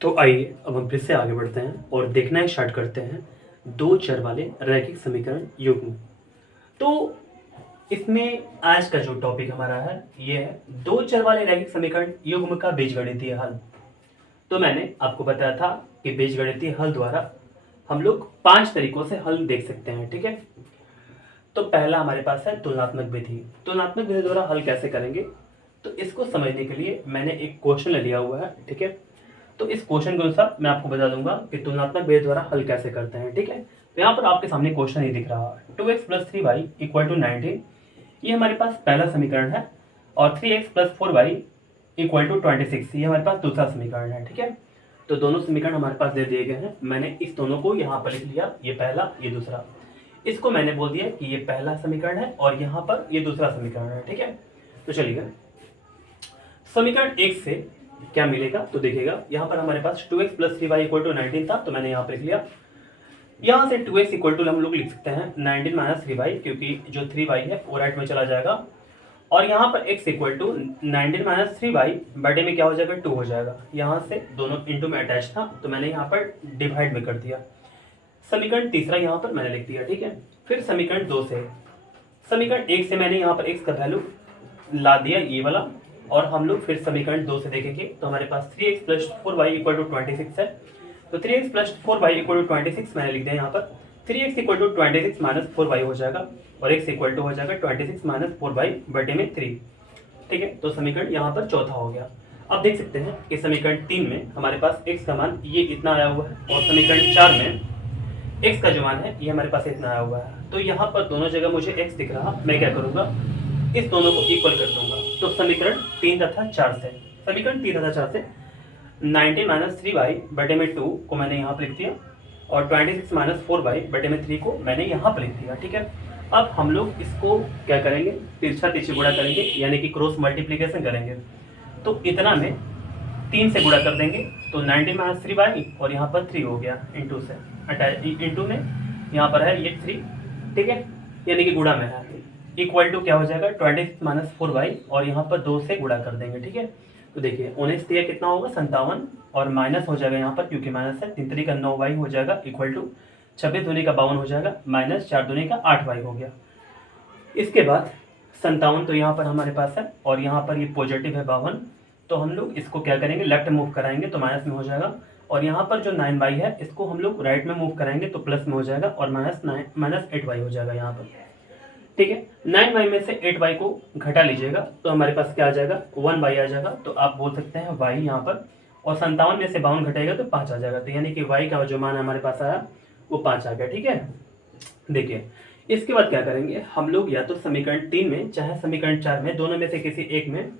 तो आइए अब हम फिर से आगे बढ़ते हैं और देखना स्टार्ट करते हैं दो चर वाले रैखिक समीकरण युग्म। तो इसमें आज का जो टॉपिक हमारा है ये है दो चर वाले रैखिक समीकरण युग्म का बीजगणितीय हल। तो मैंने आपको बताया था कि बीजगणितीय हल द्वारा हम लोग 5 तरीकों से हल देख सकते हैं, ठीक है। तो पहला हमारे पास है तुलनात्मक विधि। तुलनात्मक विधि द्वारा हल कैसे करेंगे, तो इसको समझने के लिए मैंने एक क्वेश्चन लिया हुआ है, ठीक है। तो इस क्वेश्चन के अनुसार मैं आपको बता दूंगा कि तुलनात्मक विधि द्वारा हल कैसे करते हैं, ठीक है। तो यहाँ पर आपके सामने क्वेश्चन ही दिख रहा है 2x + 3y = 19। ये हमारे पास पहला समीकरण है और 3x + 4y = 26 ये हमारे पास दूसरा समीकरण है, ठीक है। तो दोनों समीकरण हमारे पास दे दिए गए हैं। मैंने इस दोनों को यहाँ पर लिख लिया, ये पहला ये दूसरा। इसको मैंने बोल दिया कि ये पहला समीकरण है और यहाँ पर ये दूसरा समीकरण है, ठीक है। तो चलिए समीकरण 1 से क्या मिलेगा तो देखिएगा, यहाँ पर हमारे पास 2x + 3y = 19 था, तो मैंने यहाँ पर लिख लिया। यहाँ से 2x = हम लोग लिख सकते हैं 19 - 3y, क्योंकि जो 3y है वो राइट में चला जाएगा। और यहाँ पर x = 19 - 3y बटे में क्या हो जाएगा 2 हो जाएगा। यहाँ से दोनों इंटू में अटैच था तो मैंने यहाँ पर डिवाइड में कर दिया। समीकरण तीसरा यहाँ पर मैंने लिख दिया, ठीक है। फिर समीकरण 2 से, समीकरण 1 से मैंने यहाँ पर x का वैल्यू ला दिया ये वाला, और हम लोग फिर समीकरण 2 से देखेंगे तो हमारे पास 3x + 4y = 26 है। तो 3x + 4y = 26 मैंने लिख दिया यहाँ पर। 3x = 26 - 4y हो जाएगा और x = हो जाएगा 26 - 4y बटे में 3, ठीक है। तो समीकरण यहाँ पर चौथा हो गया। अब देख सकते हैं कि समीकरण 3 में हमारे पास x का मान ये इतना आया हुआ है और समीकरण 4 में x का जो मान है ये हमारे पास इतना आया हुआ है। तो यहाँ पर दोनों जगह मुझे x दिख रहा, मैं क्या करूँगा, इस दोनों को इक्वल कर दूंगा। तो समीकरण 3 तथा 4 से, समीकरण 3 तथा 4 से 19 - 3y बटे में 2 को मैंने यहाँ पर लिख दिया और 26 - 4y बटे में 3 को मैंने यहाँ पर लिख दिया, ठीक है। अब हम लोग इसको क्या करेंगे, तिरछा तिरछी गुणा करेंगे, यानी कि क्रॉस मल्टीप्लीकेशन करेंगे। तो इतना में 3 से गुणा कर देंगे तो 19 - 3y और यहाँ पर 3 हो गया इंटू से अटैच, इंटू में यहाँ पर है ये 3, ठीक है, यानी कि गुणा में है। इक्वल टू क्या हो जाएगा 26 - 4y और यहाँ पर 2 से गुणा कर देंगे, ठीक है। तो देखिए 19 3 कितना होगा 57 और माइनस हो जाएगा यहाँ पर, क्योंकि माइनस है, 3 3 का 9y हो जाएगा इक्वल टू 26 दूनी का 52 हो जाएगा माइनस 4 दूनी का 8y हो गया। इसके बाद 57 तो यहाँ पर हमारे पास है और यहाँ पर ये पॉजिटिव है 52, तो हम लोग इसको क्या करेंगे लेफ्ट मूव कराएंगे तो माइनस में हो जाएगा। और यहाँ पर जो 9y है इसको हम लोग राइट में मूव कराएंगे तो प्लस में हो जाएगा और माइनस 8y हो जाएगा यहाँ पर, ठीक है। 9y में से 8y को घटा लीजिएगा तो हमारे पास क्या आ जाएगा 1y आ जाएगा। तो आप बोल सकते हैं y यहाँ पर, और 57 में से 52 घटेगा तो 5 आ जाएगा। तो यानी कि y का जो मान हमारे पास आया वो 5 आ गया, ठीक है। देखिए इसके बाद क्या करेंगे हम लोग, या तो समीकरण 3 में चाहे समीकरण 4 में, दोनों में से किसी एक में,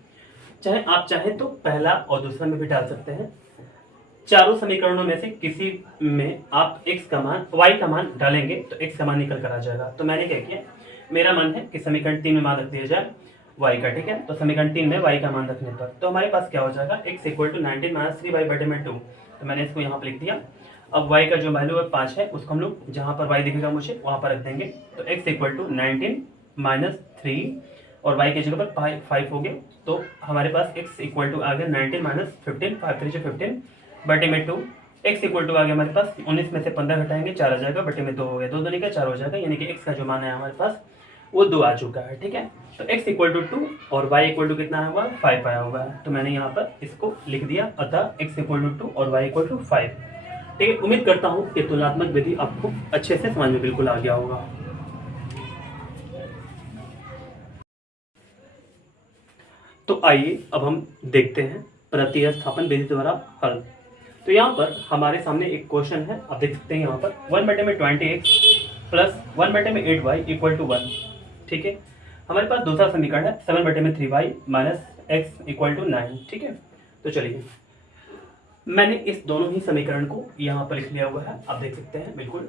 चाहे आप चाहे तो पहला और दूसरा में भी डाल सकते हैं। चारों समीकरणों में से किसी में आप x का मान y का मान डालेंगे तो x का मान निकल कर आ जाएगा। तो मैंने क्या किया, मेरा मन है कि समीकरण 3 में मान रख दिया जाए y का, ठीक है। तो समीकरण 3 में y का मान रखने पर तो हमारे पास क्या हो जाएगा x = 19 - 3y बटे में 2, तो मैंने इसको यहाँ पर लिख दिया। अब y का जो वैल्यू है 5 है, उसको हम लोग जहाँ पर y दिखेगा मुझे वहाँ पर रख देंगे। तो x = 19 - 3 और y की जगह पर 5 हो गया, तो हमारे पास x = आ गया 19 - 15, 5 3 15 बटे में 2। x = आ गया हमारे पास 19 में से 15 घटाएंगे 4 आ जाएगा बटे में 2 हो गया, 2 दूनी का 4 हो जाएगा, यानी कि x का जो मान है हमारे पास वो 2 आ चुका है, ठीक है। तो x = 2 और y = कितना हुआ 5 आया हुआ है, तो मैंने यहाँ पर इसको लिख दिया। अतः x = 2 और y = 5, ठीक है। उम्मीद करता हूँ कि तुलनात्मक विधि आपको अच्छे से समझ में बिल्कुल आ गया होगा। तो आइए अब हम देखते हैं प्रतिस्थापन विधि द्वारा हल। तो यहाँ पर हमारे सामने एक क्वेश्चन है, आप देख सकते हैं यहाँ पर 1/20x प्लस 1/8y = 1, ठीक है। हमारे पास दूसरा समीकरण है 7/3y माइनस x = 9, ठीक है। तो चलिए मैंने इस दोनों ही समीकरण को यहाँ पर लिख लिया हुआ है, आप देख सकते हैं बिल्कुल।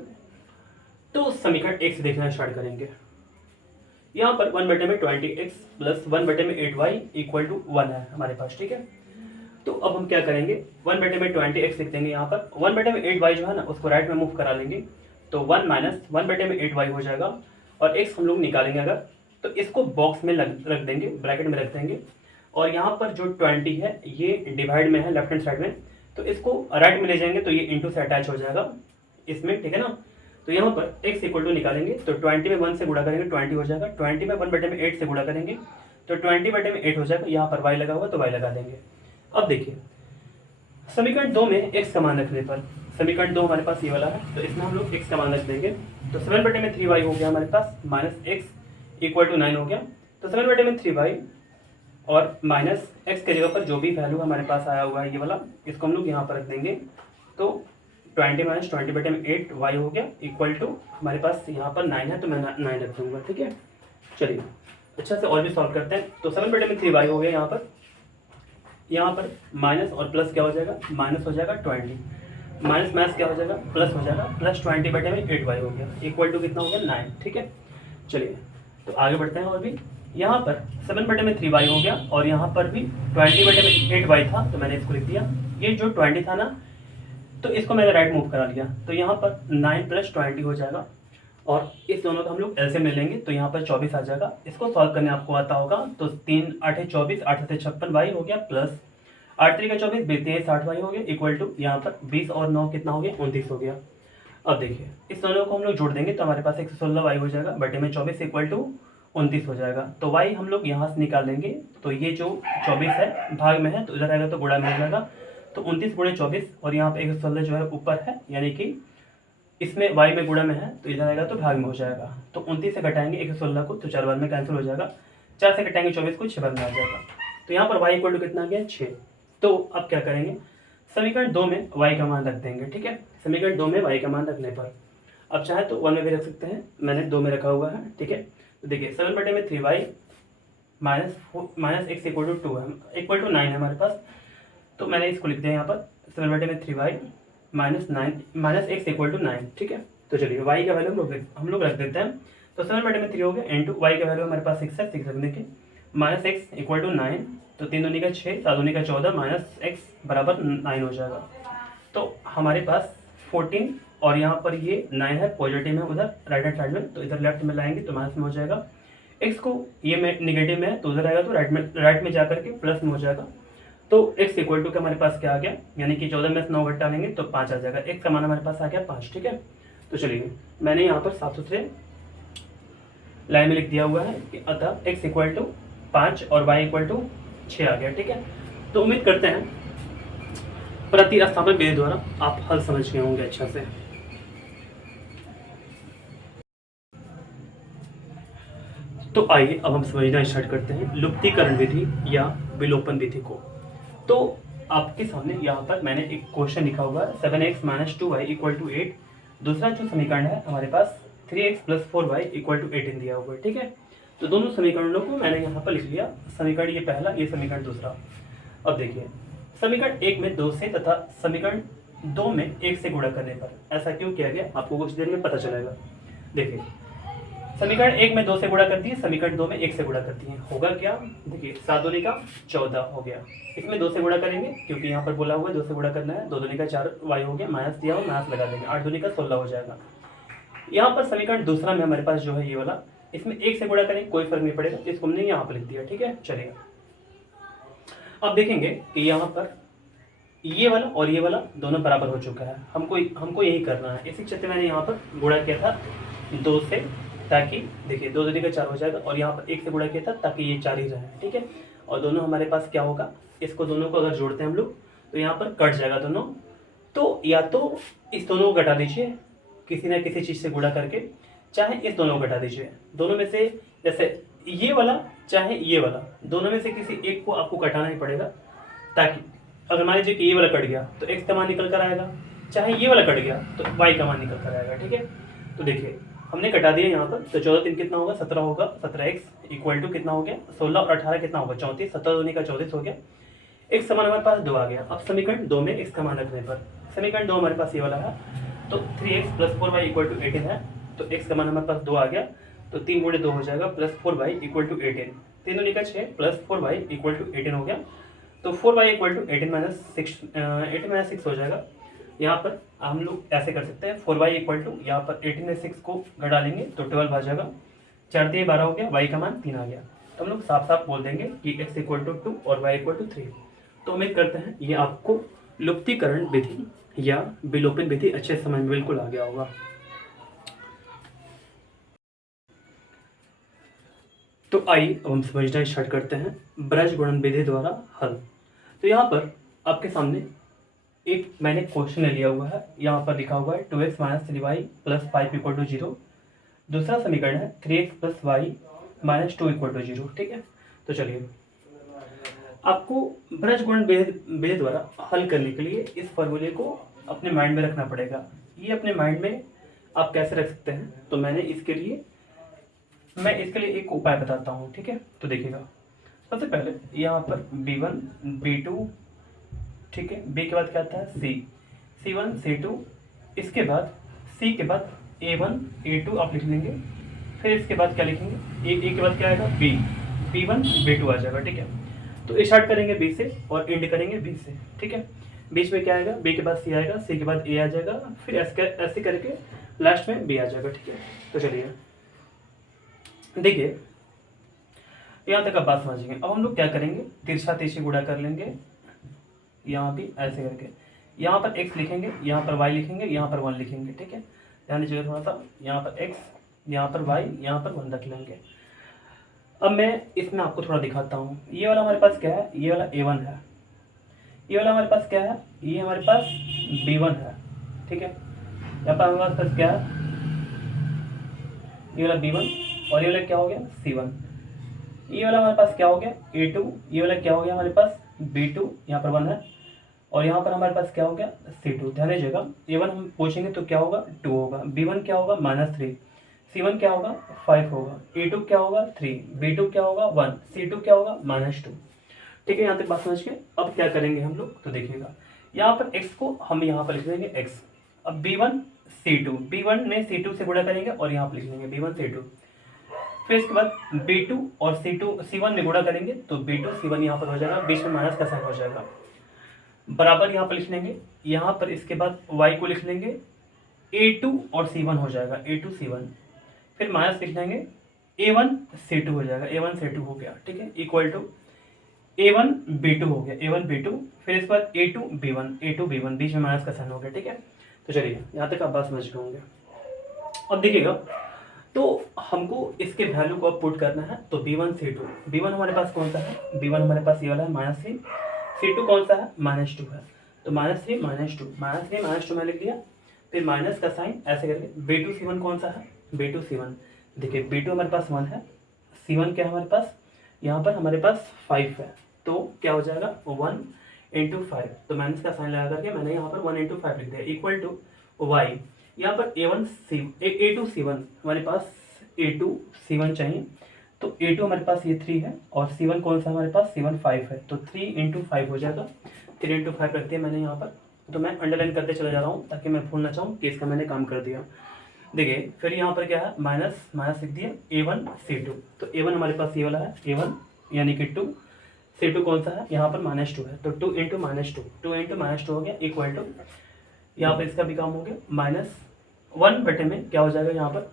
तो समीकरण 1 से देखना स्टार्ट करेंगे। यहाँ पर 1/20x प्लस 1/8y = 1 है हमारे पास, ठीक है। तो अब हम क्या करेंगे 1/20x लिख देंगे यहाँ पर, 1/8y जो है ना उसको राइट में मूव करा लेंगे तो 1 माइनस 1/8y हो जाएगा और x हम लोग निकालेंगे अगर, तो इसको बॉक्स में रख देंगे, ब्रैकेट में रख देंगे। और यहाँ पर जो 20 है ये डिवाइड में है लेफ्ट हैंड साइड में, तो इसको राइट में ले जाएंगे तो ये इंटू से अटैच हो जाएगा इसमें, ठीक है ना। तो यहाँ पर x इक्वल टू निकालेंगे तो 20 में 1 से गुणा करेंगे 20 हो जाएगा, 20 में 1 बटे में 8 से गुणा करेंगे तो 20 बटे में 8 हो जाएगा। यहाँ पर y लगा हुआ तो y लगा देंगे। अब देखिए समीकरण 2 में x का मान रखने पर, समीकरण 2 हमारे पास ये वाला है तो इसमें हम लोग x का मान रख देंगे तो 7 बटे में 3y हो गया हमारे पास, माइनस x इक्वल टू 9 हो गया। तो 7 बटे में 3y और माइनस x के जगह पर जो भी वैल्यू हमारे पास आया हुआ है ये वाला, इसको हम लोग यहाँ पर रख देंगे तो 20 माइनस 20 बटे में 8y हो गया इक्वल टू हमारे पास यहाँ पर 9 है तो मैं 9 रख दूँगा, ठीक है। चलिए अच्छा से और भी सॉल्व करते हैं। तो 7 बटे में 3y हो गया, यहाँ पर माइनस और प्लस क्या हो जाएगा, माइनस हो जाएगा 20, माइनस माइनस क्या हो जाएगा, प्लस हो जाएगा, प्लस 20 बटे में 8y हो गया इक्वल टू कितना हो गया 9, ठीक है। चलिए तो आगे बढ़ते हैं। और भी यहाँ पर 7 बटे में 3y हो गया और यहाँ पर भी 20 बटे में 8y था तो मैंने इसको लिख दिया। ये जो 20 था ना तो इसको मैंने राइट मूव करा लिया तो यहाँ पर 9 प्लस 20 हो जाएगा और इस दोनों का हम लोग एलसीएम ले लेंगे तो यहाँ पर 24 आ जाएगा। इसको सॉल्व करने आपको आता होगा तो 3 8 24, 8 से 56y हो गया प्लस 8 3 का 24, 20 60y हो गया इक्वल टू यहाँ पर 20 और 9 कितना हो गया 29 हो गया। अब देखिए इस दोनों को हम लोग जोड़ देंगे तो हमारे पास 116y हो जाएगा बटे में 24 इक्वल टू 29 हो जाएगा। तो y हम लोग यहाँ से निकाल लेंगे तो ये जो 24 है भाग में है तो इधर आएगा तो गुणा में हो जाएगा तो 29 गुणे 24 और यहाँ पे 116 जो है ऊपर है यानी कि इसमें y में गुणा में है तो इधर आएगा तो भाग में हो जाएगा। तो 29 से घटाएंगे 116 को तो 4 बार में कैंसिल हो जाएगा, 4 से घटाएंगे 24 को 6 बार में आ जाएगा। तो यहाँ पर y इक्वल टू कितना आ गया 6। तो अब क्या करेंगे, समीकरण 2 में y का मान रख देंगे, ठीक है। समीकरण 2 में y का मान रखने पर अब चाहे तो 1 में भी रख सकते हैं, मैंने 2 में रखा हुआ है, ठीक है। तो देखिए 7 बटे में 3y minus x equal to 2 है, इक्वल टू 9 है हमारे पास तो मैंने इसको लिख दिया यहाँ पर 7 बटे में 3y minus x equal to 9, ठीक है। तो चलिए y का वैल्यू हम लोग रख देते हैं तो 7 बटे में 3 हो गया इंटू y का वैल्यू हमारे पास 6 है, 6 रखने के माइनस x इक्वल टू 9 तो 3 दूनी का 6, 7 दूनी का 14 माइनस x बराबर 9 हो जाएगा। तो हमारे पास 14 और यहाँ पर ये 9 है पॉजिटिव में उधर राइट हैंड साइड में तो इधर लेफ्ट में लाएंगे तो माइनस में हो जाएगा, x को ये में निगेटिव में है तो उधर आएगा तो राइट में जाकर के प्लस में हो जाएगा। तो x इक्वल टू का हमारे पास क्या आ गया, यानी कि 14 में से 9 घटा लेंगे तो 5 आ जाएगा, x का मान हमारे पास आ गया 5, ठीक है। तो चलिए मैंने यहाँ पर साफ सुथरे लाइन में लिख दिया हुआ है कि अतः x इक्वल टू 5 और y इक्वल टू 6 आ गया, ठीक है। तो उम्मीद करते हैं प्रतिस्थापन विधि द्वारा आप हल समझ गए होंगे अच्छा से। तो आइए अब हम समझना स्टार्ट करते हैं लुप्तीकरण विधि या विलोपन विधि को। तो आपके सामने यहाँ पर मैंने एक क्वेश्चन लिखा हुआ है 7x minus 2y equal to 8। दूसरा जो समीकरण है हमारे पास 3x plus 4y equal to 18 दिया हुआ है, ठीक है। तो दोनों समीकरणों को मैंने यहाँ पर लिख लिया, समीकरण ये पहला, ये समीकरण दूसरा। अब देखिए समीकरण 1 में 2 से तथा समीकरण 2 में 1 से गुणा करने पर ऐसा क्यों किया गया आपको कुछ देर में पता चलेगा। देखिए समीकरण 1 में 2 से गुणा करती है, समीकरण 2 में 1 से गुणा करती है, होगा क्या, देखिए 7 दूनी का 14 हो गया, इसमें 2 से गुणा करेंगे क्योंकि यहाँ पर बोला हुआ है 2 से गुणा करना है, 2 दूनी का 4y हो गया, माइनस दिया हुआ माइनस लगा देंगे, 8 दूनी का 16 हो जाएगा। यहाँ पर समीकरण दूसरा में हमारे पास जो है ये वाला, इसमें 1 से गुणा करेंगे कोई फर्क नहीं पड़ेगा, इसको हमने यहाँ पर लिख दिया, ठीक है, चलेगा। अब देखेंगे कि यहाँ पर ये वाला और ये वाला दोनों बराबर हो चुका है, हमको यही करना है। इसी क्षेत्र में मैंने यहाँ पर गुणा किया था 2 से, ताकि देखिए 2 दूनी का 4 हो जाएगा और यहाँ पर 1 से गुणा किया था ताकि ये 4 ही रहे, ठीक है। और दोनों हमारे पास क्या होगा, इसको दोनों को अगर जोड़ते हैं हम लोग तो यहाँ पर कट जाएगा दोनों। तो या तो इस दोनों को घटा दीजिए किसी न किसी चीज़ से गुणा करके, चाहे इस दोनों को घटा दीजिए, दोनों में से जैसे ये वाला चाहे ये वाला, दोनों में से किसी एक को आपको घटाना ही पड़ेगा, ताकि अगर मान लीजिए कि ये वाला कट गया तो x का मान निकल कर आएगा, चाहे ये वाला कट गया तो y का मान निकल कर आएगा, ठीक है। तो देखिए हमने कटा दिया यहाँ पर, तो 14 3 कितना होगा 17 होगा, 17x इक्वल टू कितना हो गया 16 और 18 कितना होगा 34, 17 दूनी का 34 हो गया, x का मान हमारे पास 2 आ गया। अब समीकरण 2 में x का मान रखने पर समीकरण 2 हमारे पास ये वाला है, तो 3x plus 4y equal to 18 है, तो x का मान हमारे पास 2 आ गया, तो 3 गुणे 2 हो जाएगा प्लस 4y इक्वल टू 18, 3 दूनी का 6 प्लस 4y इक्वल टू 18 हो गया, तो 4y इक्वल टू 18 माइनस 6 हो जाएगा। यहाँ पर हम लोग ऐसे कर सकते हैं 4y इक्वल टू यहाँ पर 18 में 6 को घटा लेंगे तो 12 आ जाएगा, 4 दिए 12 हो गया, y का मान 3 आ गया। तो हम लोग साफ साफ बोल देंगे कि x इक्वल टू 2 और y इक्वल टू 3। तो उम्मीद करते हैं ये आपको लुप्तीकरण विधि या विलोपन विधि अच्छे समय में बिल्कुल आ गया होगा। तो आइए अब हम समझना स्टार्ट करते हैं ब्रज गुणन विधि द्वारा हल। तो यहाँ पर आपके सामने एक मैंने क्वेश्चन लिया हुआ है, यहाँ पर लिखा हुआ है 2x minus 3y plus 5 equal to 0। दूसरा समीकरण है 3x plus y minus 2 equal to 0। ठीक है, तो चलिए आपको ब्रज गुणन विधि द्वारा हल करने के लिए इस फॉर्मूले को अपने माइंड में रखना पड़ेगा। ये अपने माइंड में आप कैसे रख सकते हैं, तो मैं इसके लिए एक उपाय बताता हूँ। ठीक है, तो देखिएगा सबसे पहले यहाँ पर b1 b2, ठीक है, b के बाद क्या आता है c1 c2, इसके बाद c के बाद a1 a2 आप लिख लेंगे। फिर इसके बाद क्या लिखेंगे, a के बाद क्या आएगा b1 b2 आ जाएगा। ठीक है, तो स्टार्ट करेंगे b से और एंड करेंगे b से। ठीक है, बीच में क्या आएगा, b के बाद c आएगा, c के बाद a आ जाएगा, फिर ऐसे करके लास्ट में b आ जाएगा। ठीक है, तो चलिए देखिए यहाँ तक आप बात समझेंगे। अब हम लोग क्या करेंगे, तिरछा तिरछी गुणा कर लेंगे, यहाँ भी ऐसे करके यहाँ पर x लिखेंगे, यहाँ पर y लिखेंगे, यहाँ पर 1 लिखेंगे। ठीक है, ध्यान दीजिएगा थोड़ा सा, यहाँ पर x, यहाँ पर y, यहाँ पर 1 रख लेंगे। अब मैं इसमें आपको थोड़ा दिखाता हूँ। ये वाला हमारे पास क्या है, ये वाला a1 है, ये वाला हमारे पास क्या है, ये हमारे पास b1 है। ठीक है, यहाँ पर हमारे पास क्या है, ये वाला b1 और ये वाला क्या हो गया c1। ये वाला हमारे पास क्या हो गया a2, ये वाला क्या हो गया हमारे पास b2, यहाँ पर 1 है, और यहाँ पर हमारे पास क्या हो गया c2। ध्यान दीजिएगा, a1 हम पूछेंगे तो क्या होगा 2 होगा, b1 क्या होगा -3, c1 क्या होगा 5 होगा, a2 क्या होगा 3, b2 क्या होगा 1, c2 क्या होगा -2। ठीक है, यहाँ तक बात समझ के अब क्या करेंगे हम लोग, तो देखिएगा यहाँ पर x को हम यहाँ पर लिख देंगे x। अब b1 c2, b1 में c2 से गुणा करेंगे और यहाँ पर लिख लेंगे b1 c2। फिर इसके बाद b2 और c1 में गुणा करेंगे तो b2 c1 यहाँ पर हो जाएगा, बीच में माइनस का साइन हो जाएगा, बराबर यहाँ पर लिख लेंगे। यहाँ पर इसके बाद y को लिख लेंगे, a2 और c1 हो जाएगा a2 c1, फिर माइनस लिख लेंगे, a1 c2 हो जाएगा, a1 c2 हो गया। ठीक है, इक्वल टू a1 b2 हो गया, a1 b2, फिर इसके बाद a2 b1, बीच में माइनस का साइन हो गया। ठीक है, तो चलिए यहाँ तक आप बात समझ गए होंगे। अब देखिएगा, तो हमको इसके वैल्यू को अब पुट करना है, तो b1 c2, b1 हमारे पास कौन सा है, b1 हमारे पास ये वाला है -3, c2 कौन सा है -2 है, तो -3 -2 मैं लिख दिया, फिर माइनस का साइन ऐसे करके। b2 c1 कौन सा है, b2 c1, देखिए b2 हमारे पास 1 है, c1 क्या है हमारे पास, यहाँ पर हमारे पास 5 है, तो क्या हो जाएगा 1 × 5, तो माइनस का साइन लगा करके मैंने यहाँ पर 1 × 5 लिख दिया, इक्वल टू y। यहाँ पर a2 c1 हमारे पास a2 c1 चाहिए, तो a2 हमारे पास ये 3 है और c1 कौन सा हमारे पास, c1 5 है, तो 3 × 5 हो जाएगा, 3 × 5 रख दिया मैंने यहाँ पर। तो मैं अंडरलाइन करते चला जा रहा हूँ ताकि मैं भूल ना चाहूँ कि इसका मैंने काम कर दिया। देखिए फिर यहाँ पर क्या है, माइनस लिख दिया a1 c2, तो a1 हमारे पास ये वाला है a1 यानी कि 2, c2 कौन सा है यहाँ पर -2 है, तो 2 × -2 हो गया, इक्वल टू यहाँ पर इसका भी काम हो गया, -1 बटे में क्या हो जाएगा, यहाँ पर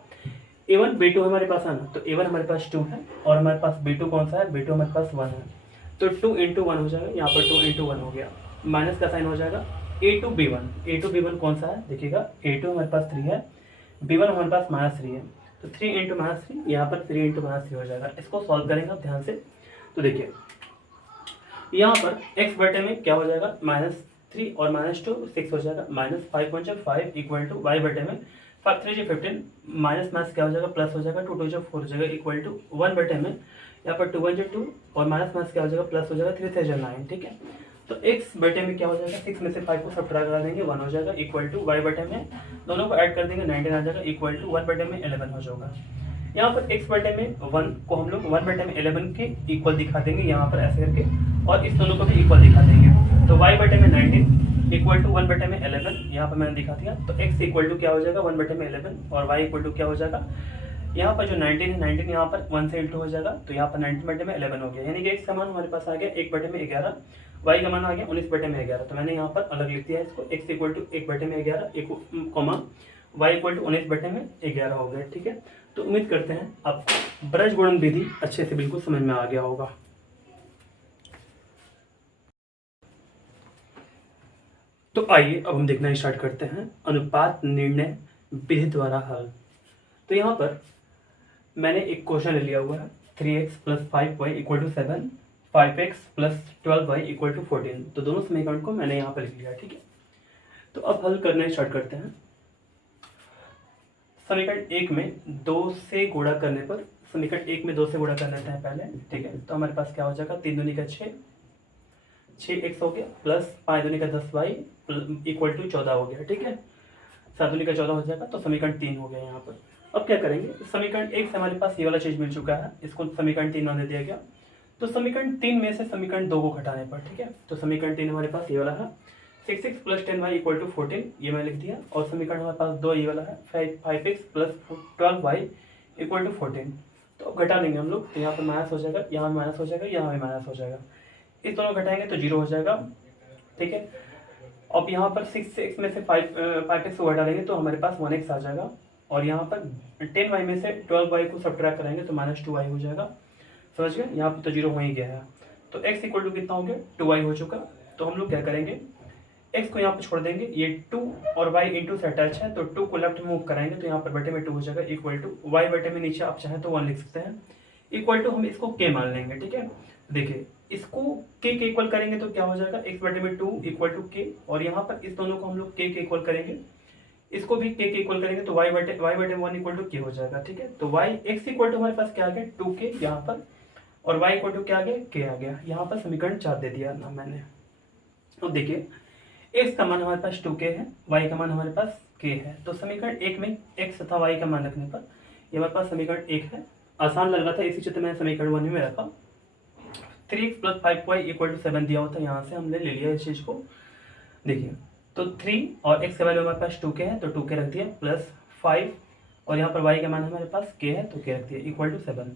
a1 b2 हमारे पास है ना, तो a1 हमारे पास 2 है और हमारे पास b2 कौन सा है, b2 हमारे पास 1 है, तो 2 × 1 हो जाएगा, यहाँ पर 2 × 1 हो गया, माइनस का साइन हो जाएगा, a2 b1 कौन सा है, देखिएगा a2 हमारे पास 3 है, b1 हमारे पास -3 है, तो 3 × -3, यहाँ पर 3 × -3 हो जाएगा। इसको सॉल्व करेंगे आप ध्यान से, तो देखिए यहाँ पर x बटे में क्या हो जाएगा, -3 और -2 6 हो जाएगा, -5 × 5 इक्वल टू y बटे में 5 3 15, माइनस क्या हो जाएगा, प्लस हो जाएगा, 2 2 4 हो जाएगा, इक्वल टू 1 बटे में यहाँ पर 2 1 2 और माइनस क्या हो जाएगा, प्लस हो जाएगा, 3 3 9। ठीक है, तो x बटे में क्या हो जाएगा, 6 में से 5 को सब्ट्रैक्ट करा देंगे, 1 हो जाएगा, इक्वल टू y बटे में दोनों को ऐड कर देंगे, 19 आ जाएगा, इक्वल टू 1 बटे में 11 हो जाएगा। यहाँ पर x बटे में 1 को हम लोग 1 बटे में 11 के इक्वल दिखा देंगे, यहाँ पर ऐसे करके, और इस दोनों को भी इक्वल दिखा देंगे, तो y बटे में 19 इक्वल टू 1 बटे में 11, यहाँ पर मैंने दिखा दिया, तो x इक्वल टू क्या हो जाएगा 1 बटे में 11 और y इक्वल टू क्या हो जाएगा, यहाँ पर जो 19 है 19 यहाँ पर 1 से इंटू हो जाएगा, तो यहाँ पर 19 बटे में 11 हो गया, यानी कि x का मान हमारे पास आ गया 1 बटे में 11, y का मान आ गया 19 बटे में 11, तो मैंने यहाँ पर अलग लिख दिया इसको, x इक्वल टू 1 बटे में 11 कॉमा y इक्वल टू 19 बटे में 11 हो गया। ठीक है, तो उम्मीद करते हैं आप ब्रज गुणन विधि अच्छे से बिल्कुल समझ में आ गया होगा। तो आइए अब हम देखना स्टार्ट करते हैं अनुपात निर्णय विधि द्वारा हल। तो यहाँ पर मैंने एक क्वेश्चन ले लिया हुआ है 3x + 5y = 7, 5x + 12y = 14। तो दोनों समीकरण को मैंने यहाँ पर लिख लिया, ठीक है। तो अब हल करना स्टार्ट करते हैं। समीकरण 1 में 2 से गुणा करने पर, समीकरण 1 में 2 से गुणा कर लेते हैं पहले, ठीक है। तो हमारे पास क्या हो जाएगा, 3 दूनी का 6, 6x हो गया, प्लस 5 दूनी का 10y = 14 हो गया, ठीक है। 7 दूनी का 14 हो जाएगा, तो समीकरण 3 हो गया यहाँ पर। अब क्या करेंगे, समीकरण 1 से हमारे पास ये वाला चीज मिल चुका है, इसको समीकरण 3 मान दिया गया। तो समीकरण 3 में से समीकरण 2 को घटाने पर, ठीक है, तो समीकरण 3 हमारे पास ये वाला है 6x + 10y = 14, ये मैं लिख दिया। और समीकरण हमारे पास 2 ये वाला है 5x + 12y = 14। तो अब घटा लेंगे हम लोग, तो यहाँ पर माइनस हो जाएगा, यहाँ माइनस हो जाएगा, यहाँ भी माइनस हो जाएगा। इस दोनों घटाएंगे तो 0 हो जाएगा, ठीक है। अब यहाँ पर 6x में से 5x को घटा लेंगे तो हमारे पास 1x आ जाएगा। और यहाँ पर 10y में से 12y को सब्ट्रैक्ट करेंगे तो -2y हो जाएगा। समझ गए, यहाँ पर तो 0 हो ही गया है। तो x = कितना हो गया, 2y हो चुका। तो हम लोग क्या करेंगे, x को यहाँ पर छोड़ देंगे, ये 2 और y इंटू से अटैच है, तो 2 को लेफ्ट मूव कराएंगे तो यहाँ पर बटे में 2 हो जाएगा, इक्वल टू y बटे में नीचे आप चाहें तो 1 लिख सकते हैं, इक्वल टू हम इसको k मान लेंगे, ठीक है। देखिए इसको k के इक्वल करेंगे तो क्या हो जाएगा, x बटे में 2 इक्वल टू k, और यहाँ पर इस दोनों को हम लोग k के इक्वल करेंगे, इसको भी k के इक्वल करेंगे तो y बटे 1 इक्वल टू k हो जाएगा, ठीक है। तो y x इक्वल टू हमारे पास क्या आ गया 2k यहाँ पर, और y इक्वल टू क्या आ गया k आ गया। यहाँ पर समीकरण 4 दे दिया ना मैंने। अब देखिए x का मान हमारे पास 2k है, y का मान हमारे पास k है। तो समीकरण 1 में x तथा y का मान रखने पर ये हमारे पास समीकरण 1 है। आसान लग रहा था इसी चित्र मैंने समीकरण 1 में रखा। 3x + 5y = 7 दिया होता है, यहाँ से हमने ले लिया इस चीज़ को। देखिए तो 3 और x का वैल्यू हमारे पास 2k है तो 2k रख दिया, प्लस 5 और यहाँ पर y का मान हमारे पास k है तो k रख दिया, इक्वल टू 7।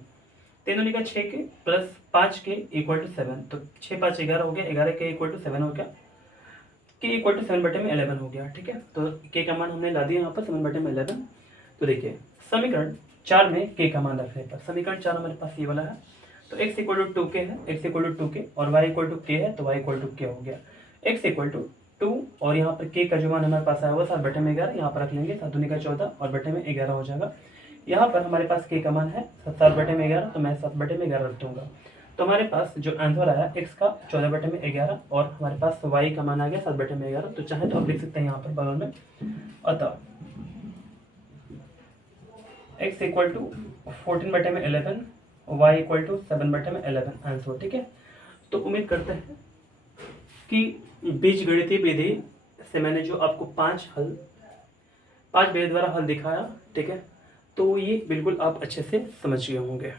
3 दूनी का 6k प्लस 5k = 7, तो 6 5 11 हो गया, 11k = 7 हो गया, k = 7 बटे में 11 हो गया, ठीक है। तो k का मान हमने ला दिया यहाँ पर 7 बटे में 11। तो देखिए समीकरण 4 में k का मान रखने पर, समीकरण 4 हमारे पास ये वाला है, तो x = 2k है, x = 2k और y = k है तो y = k हो गया। x = 2 और यहाँ पर k का जो मान हमारे पास आया हुआ 7 बटे में 11, यहाँ पर रख लेंगे 7 दूनी का 14 और बटे में 11 हो जाएगा। यहाँ पर हमारे पास k का मान है 7 बटे में 11, तो मैं 7 बटे में 11 रख दूंगा। तो हमारे पास जो आंसर आया x का 14 बटे में 11 और हमारे पास y का मान आ गया 7 बटे में 11। तो चाहे तो आप लिख सकते हैं यहाँ पर बगल में, अतः x = 14 बटे में 11, y = 7 बटे में 11 आंसर, ठीक है। तो उम्मीद करते हैं कि बीजगणितीय विधि से मैंने जो आपको 5 विधि द्वारा हल दिखाया, ठीक है, तो ये बिल्कुल आप अच्छे से समझ गए होंगे।